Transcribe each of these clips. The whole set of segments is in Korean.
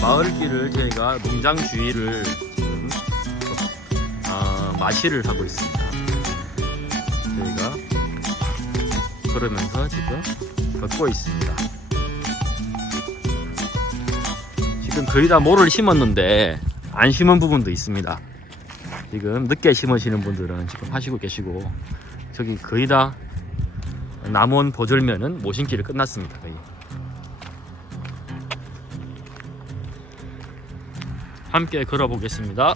마을길을 저희가 농장 주위를 지금 마시를 하고 있습니다. 저희가 걸으면서 지금 걷고 있습니다. 지금 거의 다 모를 심었는데 안 심은 부분도 있습니다. 지금 늦게 심으시는 분들은 지금 하시고 계시고, 저기 거의 다 남원 보절면은 모신길이 끝났습니다. 거의. 함께 걸어보겠습니다.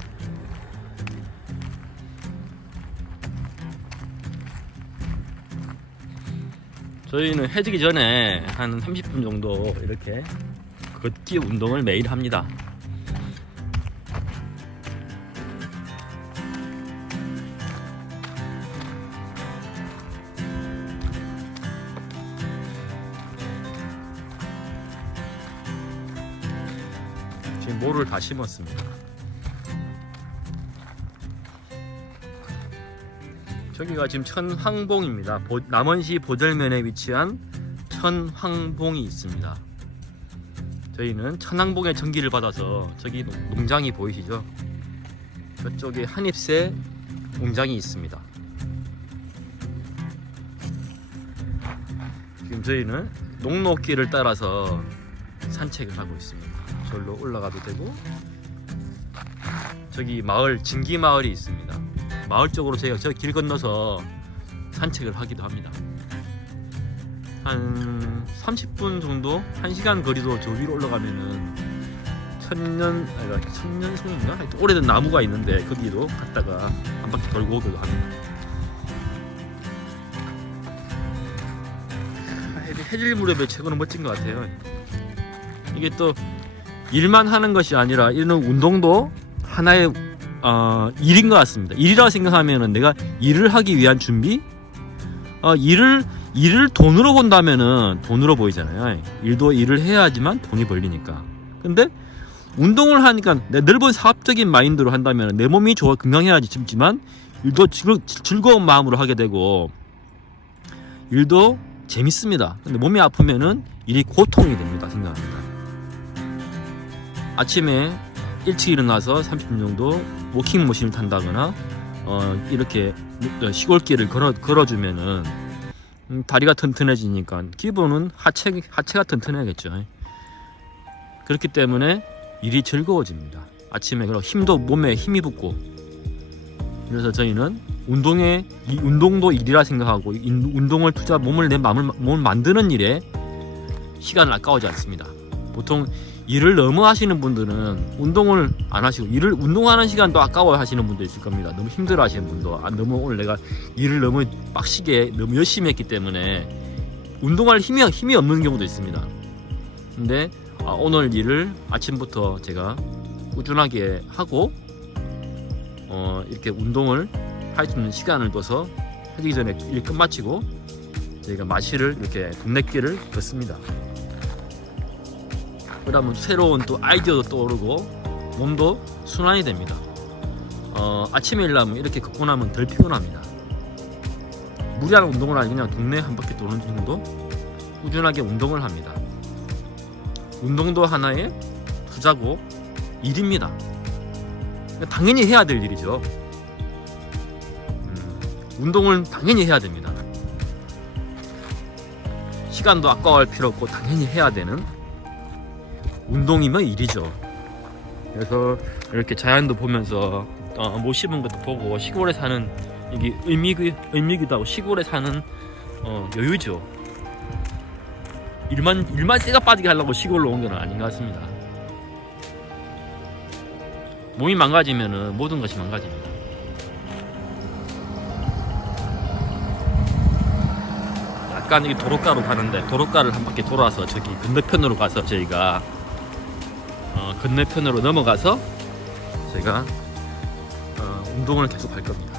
저희는 해지기 전에 한 30분 정도 이렇게 걷기 운동을 매일 합니다. 지금 모를 다 심었습니다. 저기가 지금 천황봉입니다. 남원시 보절면에 위치한 천황봉이 있습니다. 저희는 천황봉의 전기를 받아서 저기 농장이 보이시죠? 저쪽에 한입새 농장이 있습니다. 지금 저희는 농로길을 따라서 산책을 하고 있습니다. 저기로 올라가도 되고, 저기 마을, 진기마을이 있습니다. 마을 쪽으로 저희가 저 길 건너서 산책을 하기도 합니다. 한 30분 정도, 1시간 거리도 저 위로 올라가면은 천년송인가? 하여튼 오래된 나무가 있는데 거기도 갔다가 한 바퀴 돌고 오기도 합니다. 해질 무렵에 최고는 멋진 것 같아요. 이게 또 일만 하는 것이 아니라 이런 운동도 하나의 일인 것 같습니다. 일이라고 생각하면은 내가 일을 하기 위한 준비? 일을 돈으로 본다면은 돈으로 보이잖아요. 일을 해야지만 돈이 벌리니까. 근데 운동을 하니까 내 넓은 사업적인 마인드로 한다면 내 몸이 좋아 건강해야지 싶지만 일도 즐거운 마음으로 하게 되고 일도 재밌습니다. 근데 몸이 아프면은 일이 고통이 됩니다. 생각합니다. 아침에 일찍 일어나서 30분 정도 워킹머신을 탄다거나 이렇게 시골길을 걸어주면은 다리가 튼튼해지니까 기본은 하체가 튼튼해야겠죠. 그렇기 때문에 일이 즐거워집니다. 아침에 그럼 몸에 힘이 붙고, 그래서 저희는 운동도 일이라 생각하고 운동을 몸을 만드는 일에 시간을 아까워하지 않습니다. 보통 일을 너무 하시는 분들은 운동을 안 하시고 운동하는 시간도 아까워 하시는 분도 있을 겁니다. 너무 힘들어 하시는 분도, 너무 오늘 내가 일을 너무 빡시게 너무 열심히 했기 때문에 운동할 힘이 없는 경우도 있습니다. 근데 오늘 일을 아침부터 제가 꾸준하게 하고 이렇게 운동을 할 수 있는 시간을 둬서 하기 전에 일 끝마치고 저희가 마시를 이렇게 동네길을 걷습니다. 그러면 새로운 또 아이디어도 떠오르고 몸도 순환이 됩니다. 아침에 일하면 이렇게 걷고 나면 덜 피곤합니다. 무리한 운동을 아니고 그냥 동네 한 바퀴 도는 정도 꾸준하게 운동을 합니다. 운동도 하나의 투자고 일입니다. 당연히 해야 될 일이죠. 운동을 당연히 해야 됩니다. 시간도 아까워할 필요 없고 당연히 해야 되는 운동이면 일이죠. 그래서 이렇게 자연도 보면서 못 심은 것도 보고, 시골에 사는 이게 의미기도 하고 시골에 사는 여유죠. 일만 쇠가 빠지게 하려고 시골로 온 건 아닌 것 같습니다. 몸이 망가지면은 모든 것이 망가집니다. 약간 이 도로가로 가는데 도로가를 한 바퀴 돌아서 저기 건너편으로 가서 저희가 건너편으로 넘어가서 제가 운동을 계속 할 겁니다.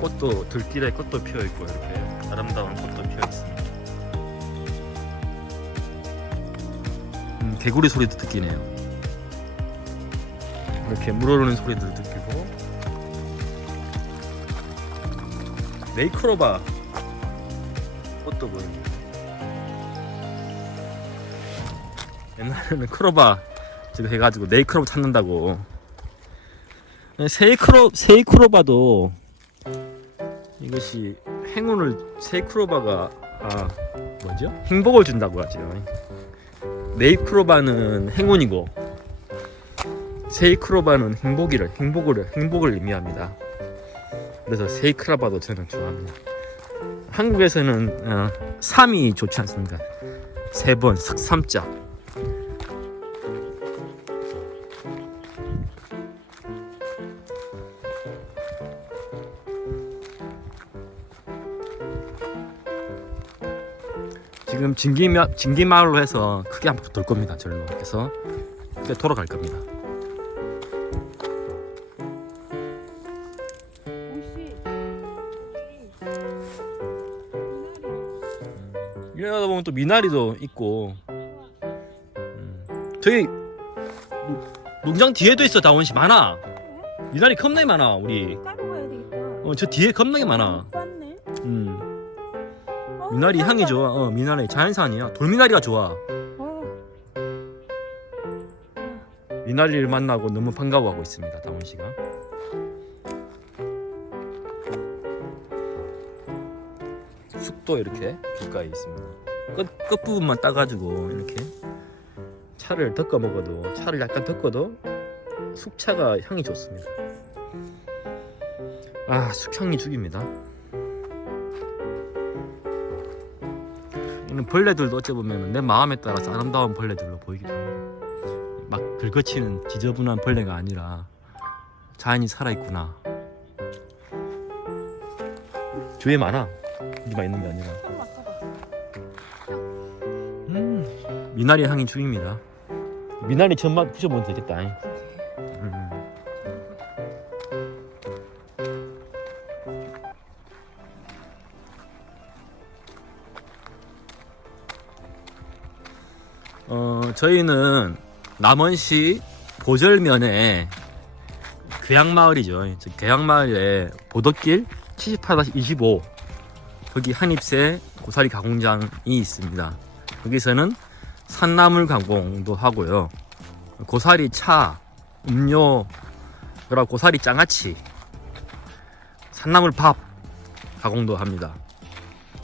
꽃도 들길에 꽃도 피어 있고 이렇게 아름다운 꽃도 피어 있습니다. 개구리 소리도 듣기네요. 이렇게 물오르는 소리도 듣기고 네이크로바 꽃도 보여요. 옛날에는 크로바 지금 해가지고 네이크로바 찾는다고. 세이크로바도 이것이 행운을, 세이크로바가 뭐죠? 행복을 준다고 하죠. 네이크로바는 행운이고 세이크로바는 행복을 의미합니다. 그래서 세이크로바도 저는 좋아합니다. 한국에서는 3이 좋지 않습니까? 3번 석삼자. 지금 진기마을로 해서 크게 한번 돌 겁니다. 절로 해서 크게 돌아갈 겁니다. 이러다 보면 또 미나리도 있고, 저기 농장 뒤에도 있어. 다원씨 많아. 미나리 겁나게 많아. 우리 따로 가야 되겠다. 저 뒤에 겁나게 많아. 못 봤네. 미나리 향이 좋아. 미나리 자연산이야. 돌미나리가 좋아. 미나리를 만나고 너무 반가워하고 있습니다. 다원씨가. 쑥도 이렇게 길가에 있습니다. 끝부분만 따가지고 이렇게 차를 덮어 먹어도, 차를 약간 덮어도 숙차가 향이 좋습니다. 숙향이 죽입니다. 이런 벌레들도 어찌 보면 내 마음에 따라서 아름다운 벌레들로 보이기도 합니다. 막 긁어치는 지저분한 벌레가 아니라 자연이 살아있구나. 주위에 많아. 여기만 있는 게 아니라. 미나리 향이 죽입니다. 미나리 전맛 부셔보면 되겠다. 저희는 남원시 보절면에 괴양마을이죠. 괴양마을에 보덕길 78-25 거기 한입새 고사리 가공장이 있습니다. 거기서는 산나물 가공도 하고요. 고사리 차, 음료, 그리고 고사리 장아찌, 산나물 밥 가공도 합니다.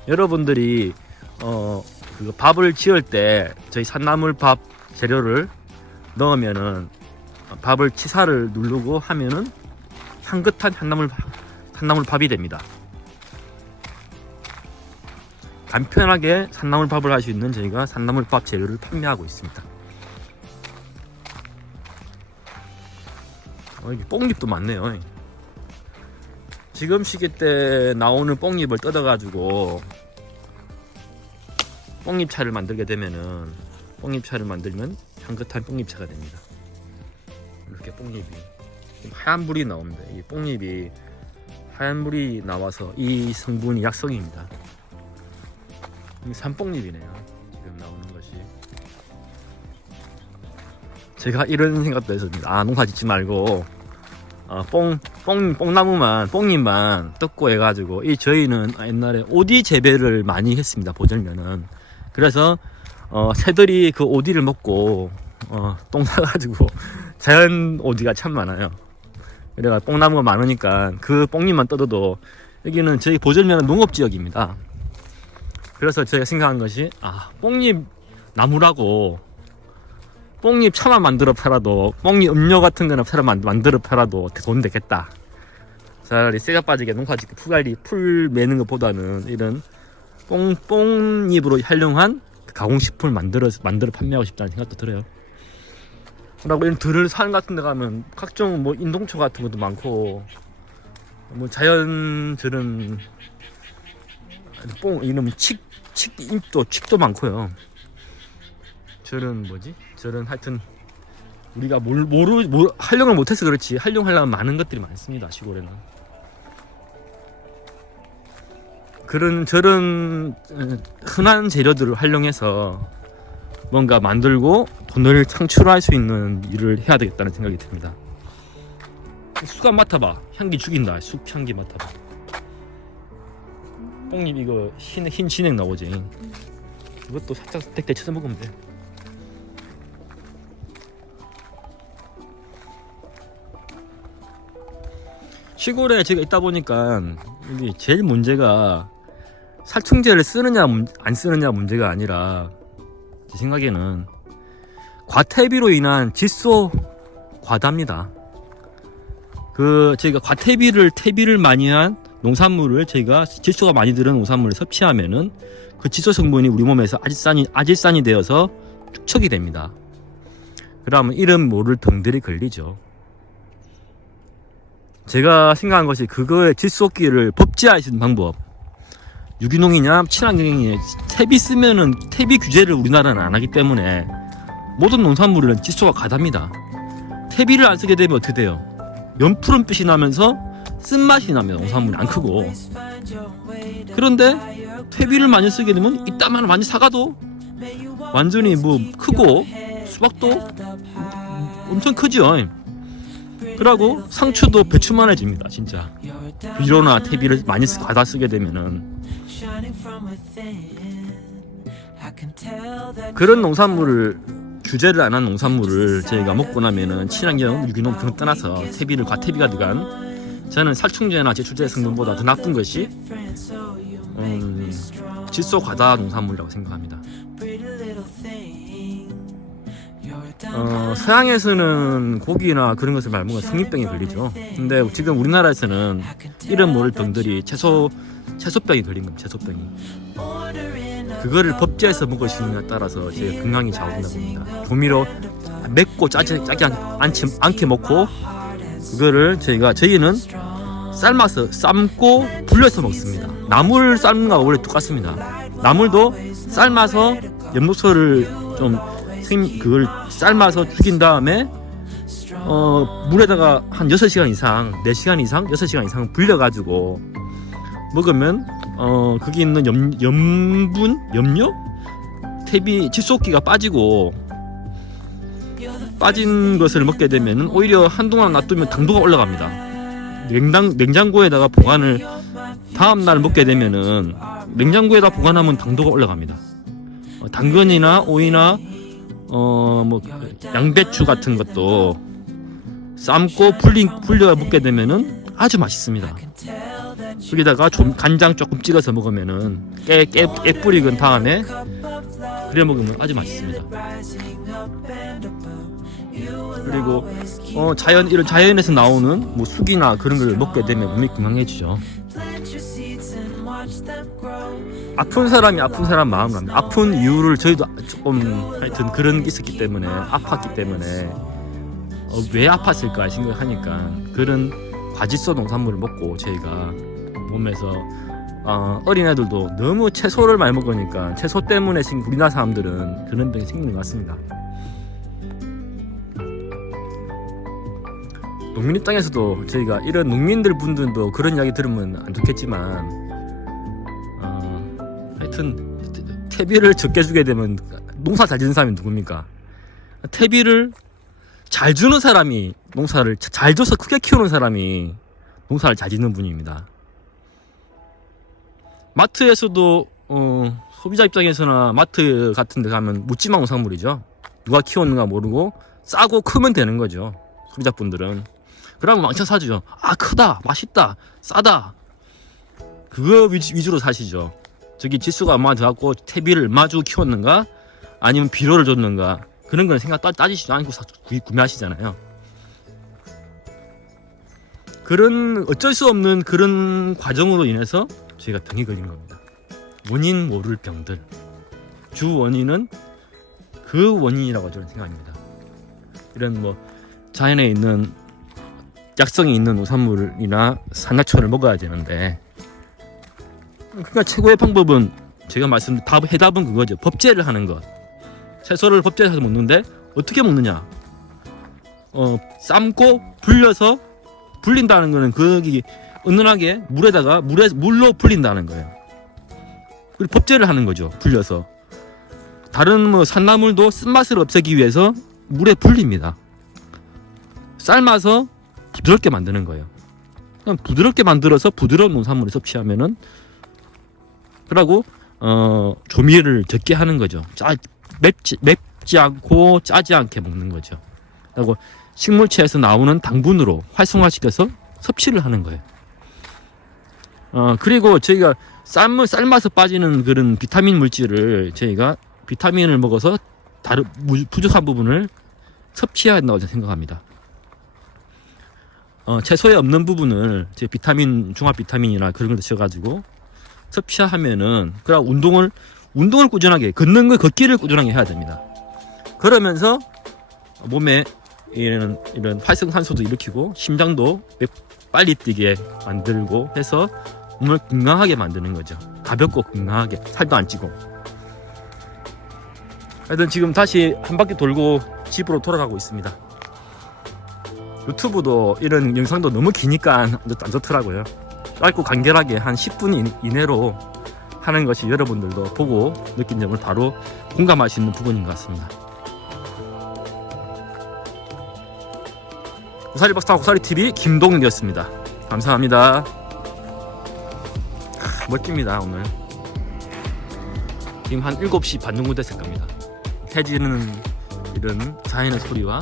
여러분들이 그 밥을 지을 때 저희 산나물 밥 재료를 넣으면은 밥을 치사를 누르고 하면은 향긋한 산나물 밥이 됩니다. 간편하게 산나물 밥을 할 수 있는 저희가 산나물 밥 재료를 판매하고 있습니다. 여기 뽕잎도 많네요. 지금 시기 때 나오는 뽕잎을 뜯어가지고 뽕잎차를 만들게 되면은, 뽕잎차를 만들면 향긋한 뽕잎차가 됩니다. 이렇게 뽕잎이 하얀 물이 나옵니다. 이 뽕잎이 하얀 물이 나와서 이 성분이 약성입니다. 산뽕잎이네요. 지금 나오는 것이. 제가 이런 생각도 했습니다. 농사 짓지 말고 뽕잎만 뜯고 해가지고, 저희는 옛날에 오디 재배를 많이 했습니다. 보절면은. 그래서 새들이 그 오디를 먹고 똥 싸가지고 자연 오디가 참 많아요. 그래가 뽕나무가 많으니까 그 뽕잎만 뜯어도, 여기는 저희 보절면은 농업지역입니다. 그래서 제가 생각한 것이, 뽕잎 나무라고 뽕잎 차만 만들어 팔아도, 뽕잎 음료 같은 거나 만들어 팔아도 돈 되겠다. 차라리 쇠가 빠지게 농사 짓고 풀 매는 것보다는 이런 뽕잎으로 활용한 가공식품을 만들어 판매하고 싶다는 생각도 들어요. 그리고 이런 들을 산 같은 데 가면 각종 인동초 같은 것도 많고, 자연 저런 이놈 칡도 많고요. 저런 하여튼 우리가 활용을 못해서 그렇지, 활용하려면 많은 것들이 많습니다. 시골에는 저런 흔한 재료들을 활용해서 뭔가 만들고 돈을 창출할 수 있는 일을 해야 되겠다는 생각이 듭니다. 쑥 한 맡아봐. 향기 죽인다. 쑥 향기 맡아봐. 뽕잎 이거 흰 진액 나오지. 이것도 살짝 데쳐서 먹으면 돼. 시골에 제가 있다 보니까 이게 제일 문제가 살충제를 쓰느냐 안 쓰느냐 문제가 아니라 제 생각에는 과태비로 인한 질소 과다입니다. 저희가 퇴비를 많이 한 농산물을 저희가 질소가 많이 들은 농산물을 섭취하면은 그 질소 성분이 우리 몸에서 아질산이 되어서 축적이 됩니다. 그러면 이름 모를 병들이 걸리죠. 제가 생각한 것이 그거의 질소기를 법제할 수 있는 방법, 유기농이냐 친환경이냐, 퇴비 쓰면은 퇴비 규제를 우리나라는 안 하기 때문에 모든 농산물은 질소가 과다입니다. 퇴비를 안 쓰게 되면 어떻게 돼요? 연푸른빛이 나면서 쓴맛이 나면 농산물이 안 크고, 그런데 퇴비를 많이 쓰게 되면 이따만 많이 사가도 완전히 뭐 크고 수박도 엄청 크죠. 그러고 상추도 배추만해집니다. 진짜 비료나 퇴비를 많이 과다 쓰게 되면은. 그런 농산물을 규제를 안 한 농산물을 저희가 먹고 나면은 친환경, 유기농 그런 떠나서 과태비가 들어간, 저는 살충제나 제초제 성분보다 더 나쁜 것이 질소 과다 농산물이라고 생각합니다. 서양에서는 고기나 그런 것을 많이 먹으면 성인병이 걸리죠. 근데 지금 우리나라에서는 이름 모를 병들이 채소병이 걸린 겁니다. 채소병이. 그거를 법제해서 먹을 수 있느냐에 따라서 제 건강이 좌우된다고 봅니다. 조미료 맵고 짜지 않게 먹고, 그거를 저희는 삶고 불려서 먹습니다. 나물 삶는 거 원래 똑같습니다. 나물도 삶아서 엽록소를 그걸 삶아서 죽인 다음에 물에다가 한 6시간 이상, 4시간 이상, 6시간 이상 불려가지고 먹으면 거기 있는 염료? 퇴비, 질소기가 빠지고, 빠진 것을 먹게 되면 오히려 한동안 놔두면 당도가 올라갑니다. 냉장고에다가 보관을 다음날 먹게 되면은 냉장고에다 보관하면 당도가 올라갑니다. 당근이나 오이나 양배추 같은 것도 삶고 불려 먹게 되면은 아주 맛있습니다. 여기다가 간장 조금 찍어서 먹으면은 깨 뿌리건 다음에 그래 먹으면 아주 맛있습니다. 그리고 이런 자연에서 나오는 뭐 쑥이나 그런 걸 먹게 되면 몸이 건강해지죠. 아픈 사람이 아픈 사람 마음을 압니다. 아픈 이유를 저희도 조금 하여튼 그런 게 있었기 때문에, 아팠기 때문에 왜 아팠을까 생각하니까 그런 과질소 농산물을 먹고 저희가 몸에서 어린애들도 너무 채소를 많이 먹으니까 채소 때문에 지금 우리나라 사람들은 그런 병이 생기는 것 같습니다. 농민 입장에서도 저희가 이런 농민들 분들도 그런 이야기 들으면 안 좋겠지만, 하여튼 퇴비를 적게 주게 되면 농사 잘 짓는 사람이 누굽니까? 퇴비를 잘 주는 사람이, 농사를 잘 줘서 크게 키우는 사람이 농사를 잘 짓는 분입니다. 마트에서도 소비자 입장에서나 마트 같은 데 가면 묻지마 농산물이죠. 누가 키웠는가 모르고 싸고 크면 되는 거죠. 소비자분들은. 그러면 왕창 사죠. 아, 크다, 맛있다, 싸다, 그거 위주로 사시죠. 저기 지수가 얼마나 들어갔고 퇴비를 얼마 주고 키웠는가, 아니면 비료를 줬는가, 그런 건 생각 따지지도 않고 구매하시잖아요. 그런 어쩔 수 없는 그런 과정으로 인해서 저희가 병이 걸린 겁니다. 원인 모를 병들, 주 원인은 그 원인이라고 저는 생각합니다. 이런 뭐 자연에 있는 약성이 있는 농산물이나 산낙초를 먹어야 되는데, 그러니까 최고의 방법은 제가 해답은 그거죠. 법제를 하는 것. 채소를 법제해서 먹는데 어떻게 먹느냐? 삶고 불려서, 불린다는 거는 거기 은은하게 물로 불린다는 거예요. 그리고 법제를 하는 거죠. 불려서. 다른 뭐 산나물도 쓴맛을 없애기 위해서 물에 불립니다. 삶아서 부드럽게 만드는 거예요. 그냥 부드럽게 만들어서 부드러운 농산물을 섭취하면은 그러고 조미를 적게 하는 거죠. 맵지 않고 짜지 않게 먹는 거죠. 그리고 식물체에서 나오는 당분으로 활성화시켜서 섭취를 하는 거예요. 그리고 저희가 삶아서 빠지는 그런 비타민 물질을 저희가 비타민을 먹어서 다른 부족한 부분을 섭취해야 한다고 생각합니다. 채소에 없는 부분을 제 비타민, 종합 비타민이나 그런 걸 드셔가지고 섭취하면은, 그럼 운동을 꾸준하게, 걷기를 꾸준하게 해야 됩니다. 그러면서 몸에 이런 활성산소도 일으키고 심장도 빨리 뛰게 만들고 해서 몸을 건강하게 만드는 거죠. 가볍고 건강하게, 살도 안 찌고. 하여튼 지금 다시 한 바퀴 돌고 집으로 돌아가고 있습니다. 유튜브도 이런 영상도 너무 기니까 안 좋더라고요. 짧고 간결하게 한 10분 이내로 하는 것이 여러분들도 보고 느낀 점을 바로 공감할 수 있는 부분인 것 같습니다. 고사리 박사 고사리TV 김동욱이었습니다. 감사합니다. 멋집니다. 오늘 지금 한 7시 반 정도 됐을 겁니다. 해지는 이런 자연의 소리와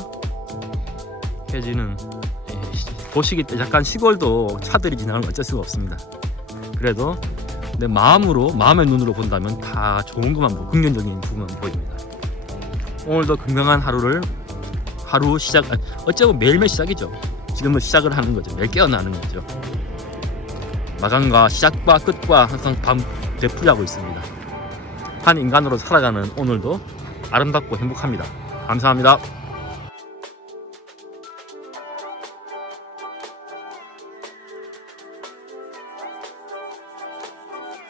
해지는 보시기 때 약간 시골도 차들이 지나가는 건 어쩔 수가 없습니다. 그래도 내 마음의 눈으로 본다면 다 좋은 것만 보고 긍정적인 부분만 보입니다. 오늘도 건강한 하루 시작, 어쩌면 매일매일 시작이죠. 지금은 시작을 하는 거죠. 매일 깨어나는 거죠. 마감과 시작과 끝과 항상 되풀이하고 있습니다. 한 인간으로 살아가는 오늘도 아름답고 행복합니다. 감사합니다.